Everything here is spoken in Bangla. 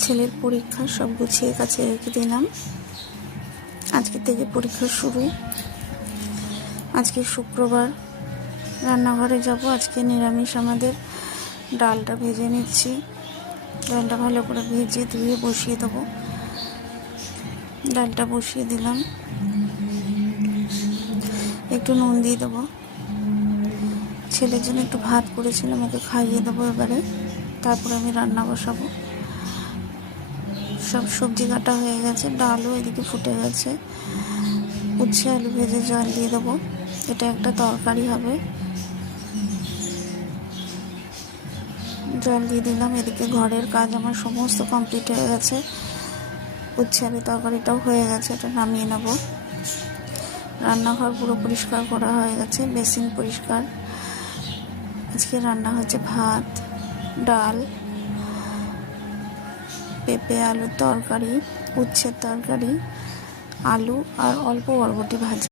ছেলের পরীক্ষা সব গুছিয়ে কাছে রেখে দিলাম। আজকে থেকে পরীক্ষা শুরু। আজকে শুক্রবার, রান্নাঘরে যাব। আজকে নিরামিষ আমাদের। ডালটা ভেজে নিচ্ছি। ডালটা ভালো করে ভেজে ধুয়ে বসিয়ে দেবো। ডালটা বসিয়ে দিলাম, একটু নুন দিয়ে দেবো। ছেলের জন্য একটু ভাত করেছিলাম, ওকে খাইয়ে দেবো এবারে। তারপরে আমি রান্না বসাবো। সব সবজি কাটা হয়ে গেছে, ডালও এদিকে ফুটে গেছে। উচ্ছে আলু ভেজে জল দিয়ে দেবো। এটা একটা তরকারি হবে। জল দিয়ে দিলাম। এদিকে ঘরের কাজ আমার সমস্ত কমপ্লিট হয়ে গেছে। উচ্ছে আলু তরকারিটাও হয়ে গেছে, এটা নামিয়ে নেব। রান্নাঘর পুরো পরিষ্কার করা হয়ে গেছে, বেসিন পরিষ্কার। আজকে রান্না হচ্ছে ভাত, ডাল, পেঁপে আলুর তরকারি, উচ্ছের তরকারি, আলু আর অল্প বরবটি ভাজি।